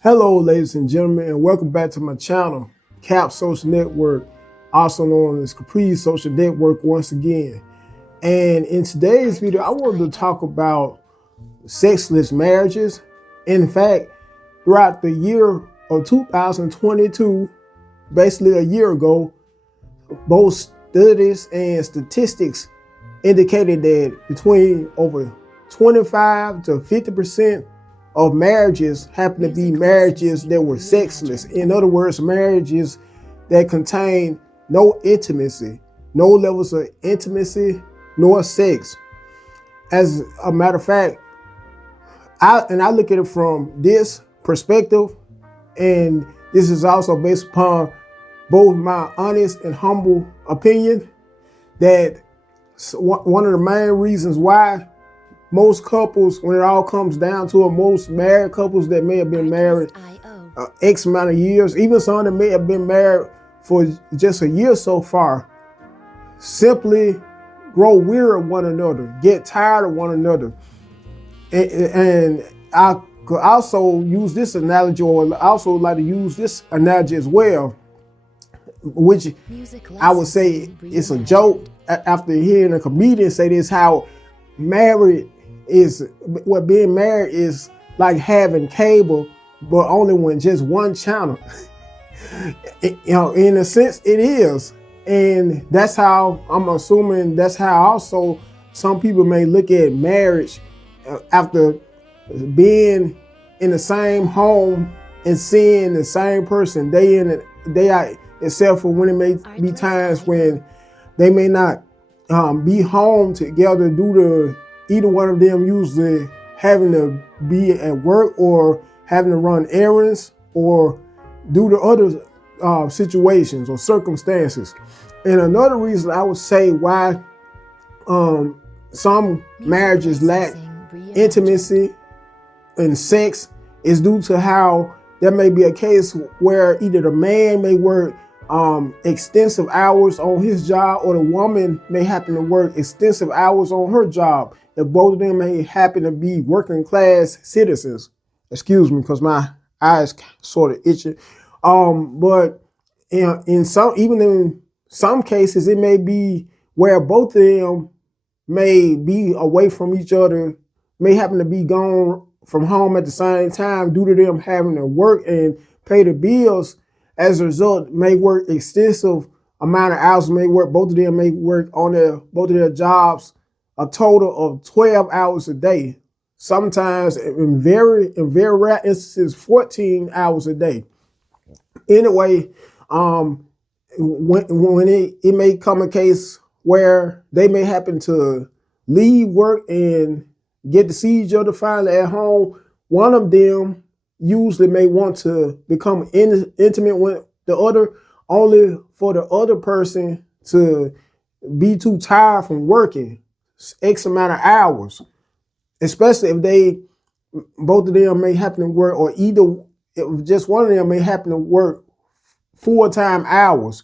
Hello, ladies and gentlemen, and welcome back to my channel, Cap Social Network, also known as Capri Social Network once again. And in today's video, I wanted to talk about sexless marriages. In fact, throughout the year of 2022, basically a year ago, both studies and statistics indicated that between over 25 to 50% of marriages happen to be marriages that were sexless. In other words, marriages that contain no intimacy, no levels of intimacy, nor sex. As a matter of fact, I look at it from this perspective, and this is also based upon both my honest and humble opinion that one of the main reasons why most couples, when it all comes down to it, most married couples that may have been married X amount of years, even some that may have been married for just a year so far, simply grow weary of one another, get tired of one another. And I could also use this analogy, or also like to use this analogy as well, which I would say it's a joke after hearing a comedian say this, how married is, what being married is like having cable, but only when just one channel. In a sense, it is. And that's how I'm assuming that's how also some people may look at marriage after being in the same home and seeing the same person day in and day out, except for when it may be times when they may not be home together due to either one of them usually having to be at work or having to run errands or due to other situations or circumstances. And another reason I would say why some marriages lack intimacy and sex is due to how there may be a case where either the man may work extensive hours on his job, or the woman may happen to work extensive hours on her job. If both of them may happen to be working class citizens. Excuse me, because my eyes sort of itching. But even in some cases, it may be where both of them may be away from each other, may happen to be gone from home at the same time due to them having to work and pay the bills. As a result, may work extensive amount of hours, both of them may work on both of their jobs a total of 12 hours a day. Sometimes in very rare instances, 14 hours a day. Anyway, when it may come a case where they may happen to leave work and get to see each other finally at home, one of them usually may want to become intimate with the other, only for the other person to be too tired from working X amount of hours, especially if both of them may happen to work, or if just one of them may happen to work full-time hours,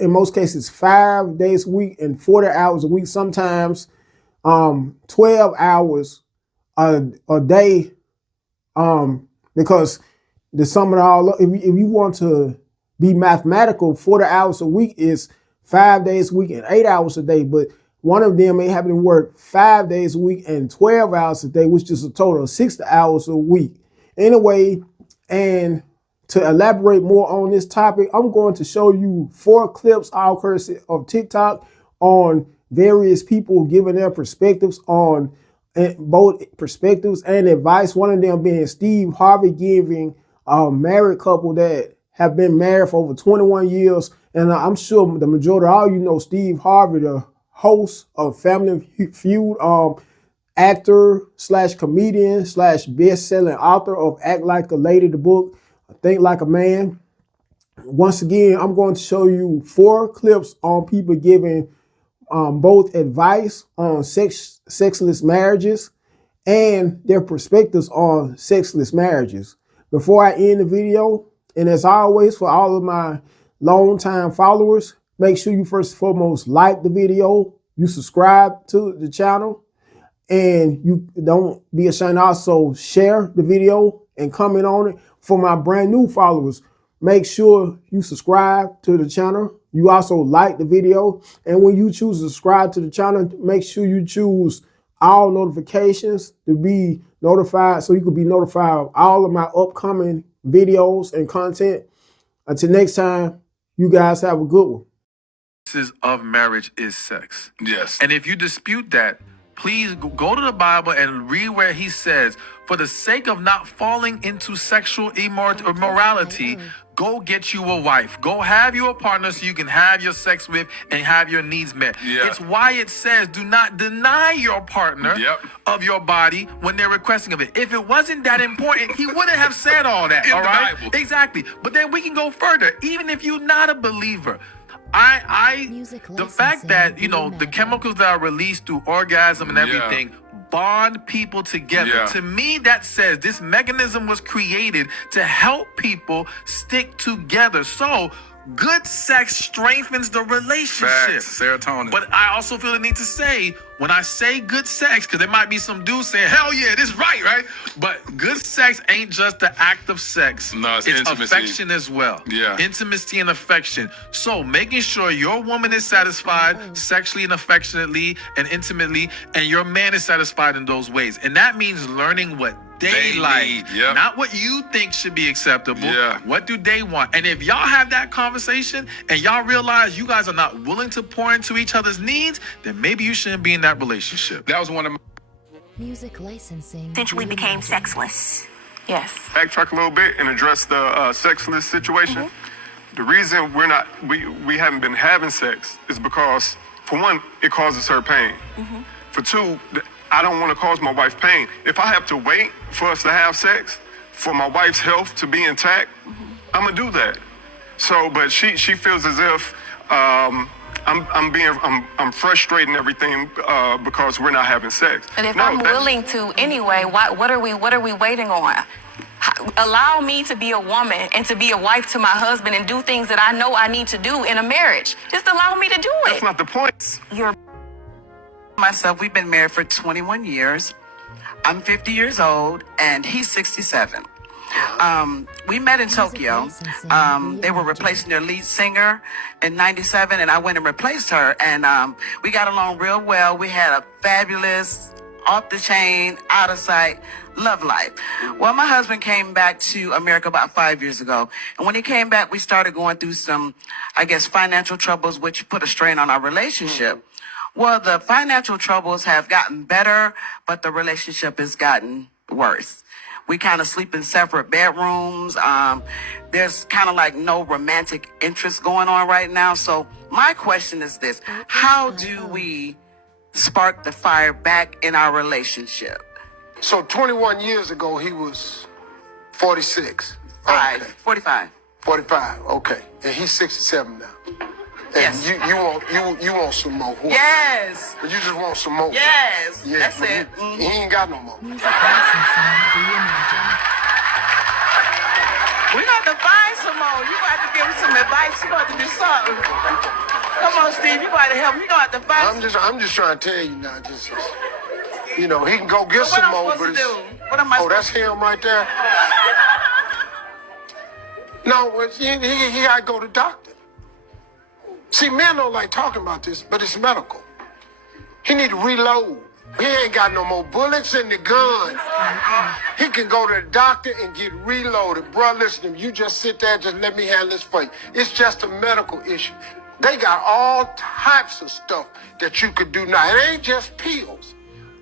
in most cases 5 days a week and 40 hours a week, sometimes 12 hours a day, because the sum of it all up, if you want to be mathematical, 40 hours a week is 5 days a week and 8 hours a day, but one of them may happen to work 5 days a week and 12 hours a day, which is a total of 60 hours a week. Anyway, and to elaborate more on this topic, I'm going to show you 4 clips, all courtesy of TikTok, on various people giving their perspectives on both perspectives and advice. One of them being Steve Harvey giving a married couple that have been married for over 21 years. And I'm sure the majority of all you know Steve Harvey, the host of Family Feud, actor slash comedian slash best-selling author of Act Like a Lady, the book, Think Like a Man. Once again, I'm going to show you 4 clips on people giving both advice on sexless marriages and their perspectives on sexless marriages. Before I end the video, and as always, for all of my longtime followers, make sure you first and foremost like the video, you subscribe to the channel, And you don't be ashamed to also share the video and comment on it. For my brand new followers, make sure you subscribe to the channel. You also like the video. And when you choose to subscribe to the channel, make sure you choose all notifications to be notified so you can be notified of all of my upcoming videos and content. Until next time, you guys have a good one. Of marriage is sex. Yes. And if you dispute that, please go to the Bible and read where he says, for the sake of not falling into sexual immorality, go get you a wife. Go have you a partner so you can have your sex with and have your needs met. Yeah. It's why it says do not deny your partner of your body when they're requesting of it. If it wasn't that important, he wouldn't have said all that. In all the right? Bible. Exactly. But then we can go further. Even if you're not a believer, the fact that, the chemicals that are released through orgasm and everything bond people together. Yeah. To me, that says this mechanism was created to help people stick together. So good sex strengthens the relationship. Facts. Serotonin. But I also feel the need to say, when I say good sex, because there might be some dudes saying, hell yeah, this is right? But good sex ain't just the act of sex. No, it's intimacy. Affection as well. Yeah. Intimacy and affection. So making sure your woman is satisfied sexually and affectionately and intimately, and your man is satisfied in those ways. And that means learning what they like, need, yep. not what you think should be acceptable. Yeah. What do they want? And if y'all have that conversation and y'all realize you guys are not willing to pour into each other's needs, then maybe you shouldn't be in that relationship. That was one of my Music licensing essentially became sexless. Yes. Backtrack a little bit and address the sexless situation. The reason we haven't been having sex is because, for one, it causes her pain. For two, I don't want to cause my wife pain. If I have to wait for us to have sex, for my wife's health to be intact, I'm gonna do that. So, but she feels as if I'm frustrating everything because we're not having sex. And if I'm willing to anyway, what are we waiting on? Allow me to be a woman and to be a wife to my husband and do things that I know I need to do in a marriage. Just allow me to do it. That's not the point. Myself, we've been married for 21 years. I'm 50 years old and he's 67. We met in Tokyo. They were replacing their lead singer in 97 and I went and replaced her, and we got along real well. We had a fabulous, off the chain, out of sight love life. Well, my husband came back to America about 5 years ago. And when he came back, we started going through some, financial troubles, which put a strain on our relationship. Well, the financial troubles have gotten better, but the relationship has gotten worse. We kind of sleep in separate bedrooms. There's kind of like no romantic interest going on right now. So my question is this: how do we spark the fire back in our relationship? So 21 years ago, he was 46. 45. 45, okay. And he's 67 now. And Yes. you want some more. Yes. But you just want some more. Yes. Yeah, That's but it. He ain't got no more. Music licensing reimagined. We got to find some more. You got to give him some advice. You got to do something. Come on, Steve. You got to help me. You got to find. I'm just trying to tell you now. He can go get So what some I'm more. supposed But to do? What am I oh, that's him right there. No, he got to go to the doctor. See, men don't like talking about this, but it's medical. He need to reload. He ain't got no more bullets in the gun. He can go to the doctor and get reloaded. Bro, listen, you just sit there, just let me handle this for you. It's just a medical issue. They got all types of stuff that you could do now. It ain't just pills.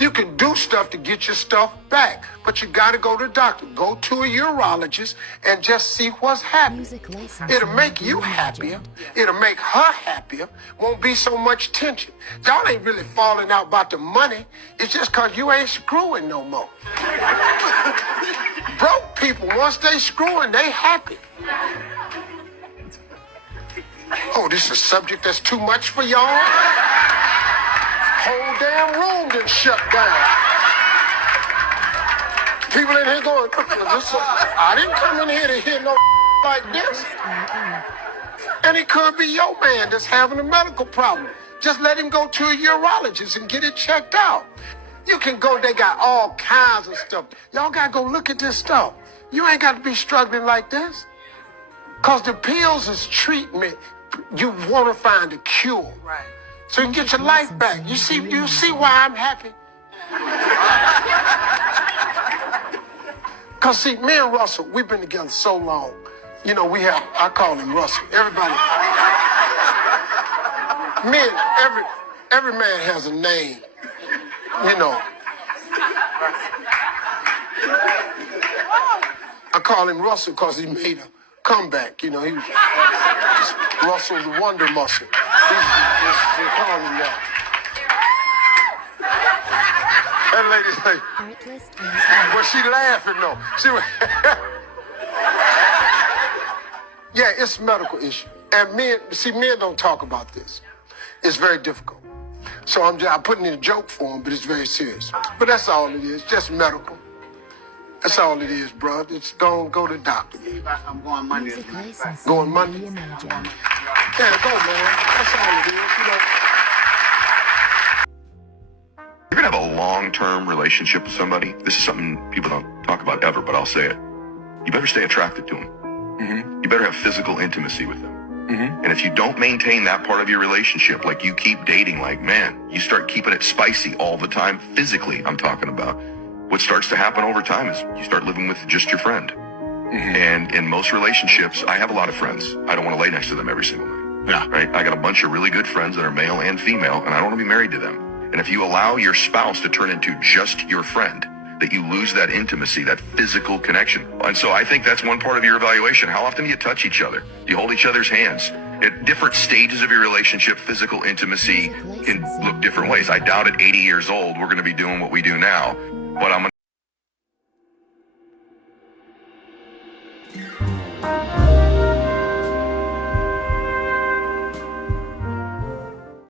You can do stuff to get your stuff back, but you got to go to the doctor. Go to a urologist and just see what's happening. Music licensing It'll make you happier. reimagined. It'll make her happier. Won't be so much tension. Y'all ain't really falling out about the money. It's just because you ain't screwing no more. Broke people, once they screwing, they happy. Oh, this is a subject that's too much for y'all? Whole damn room done shut down. People in here going, I didn't come in here to hear no like this. And it could be your man that's having a medical problem. Just let him go to a urologist and get it checked out. You can go, they got all kinds of stuff. Y'all gotta go look at this stuff. You ain't got to be struggling like this. Cause the pills is treatment. You want to find a cure. Right. So you get your life back. You see why I'm happy? Cause see, me and Russell, we've been together so long. You know, I call him Russell. Everybody. Men, every man has a name. You know. I call him Russell because he made a comeback. You know, he was Russell the Wonder Muscle. They call him that. That lady's like, Artlist and well, she laughing though. Yeah, it's a medical issue. And men don't talk about this. It's very difficult. So I'm putting in a joke for him, but it's very serious. But that's all it is, just medical. That's all it is, bro. It's go to the doctor. I'm going Monday. music licensing Going Monday? reimagined. Yeah, go, man. That's all it is, you know. You're gonna have a long-term relationship with somebody. This is something people don't talk about ever, but I'll say it. You better stay attracted to them. You better have physical intimacy with them. And if you don't maintain that part of your relationship, like you keep dating, like, man, you start keeping it spicy all the time, physically, I'm talking about. What starts to happen over time is you start living with just your friend. And in most relationships, I have a lot of friends. I don't want to lay next to them every single night. Yeah. Right? I got a bunch of really good friends that are male and female, and I don't want to be married to them. And if you allow your spouse to turn into just your friend, that you lose that intimacy, that physical connection. And so I think that's one part of your evaluation. How often do you touch each other? Do you hold each other's hands? At different stages of your relationship, physical intimacy can look different ways. I doubt at 80 years old we're going to be doing what we do now, but I'm going